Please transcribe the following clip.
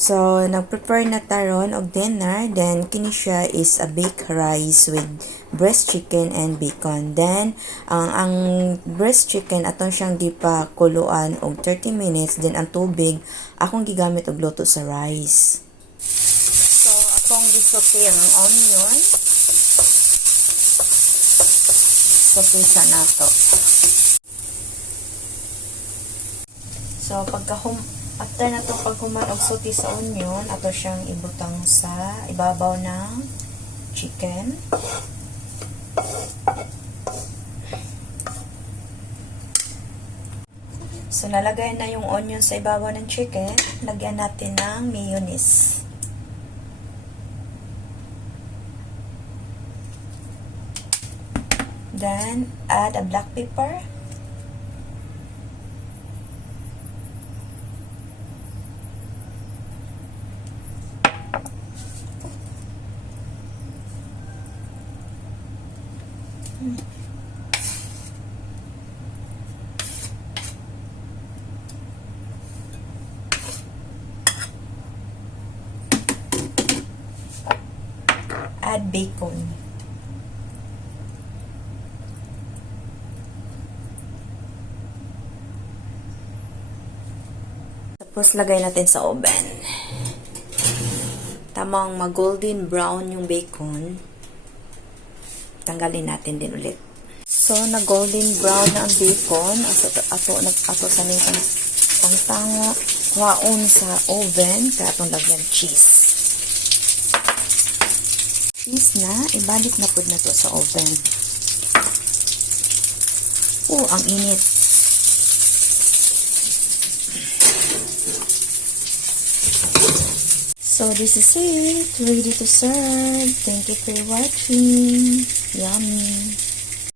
So, nag-prepare na taron og dinner. Then, kini siya is a baked rice with breast chicken and bacon. Then, ang breast chicken, atong siyang gipakuluan og 30 minutes. Then, ang tubig, akong gigamit og luto sa rice. So, akong gisote ang onion. Sote sa nato. So, after na itong paghuman og sote sa onion, ato siyang ibutang sa ibabaw ng chicken. So, nalagay na yung onion sa ibabaw ng chicken. Lagyan natin ng mayonnaise. Then, add a black pepper. Add bacon. Tapos lagay natin sa oven. Tamang mag-golden brown yung bacon. Tanggalin natin din ulit. So, nag-golden brown na ang bacon. Ato sa nang pangtango. Kuhaon sa oven. Kaya itong lagyan cheese. Cheese na. Ibalik na po na to sa oven. Ang init. So, this is it. Ready to serve. Thank you for watching. Yummy.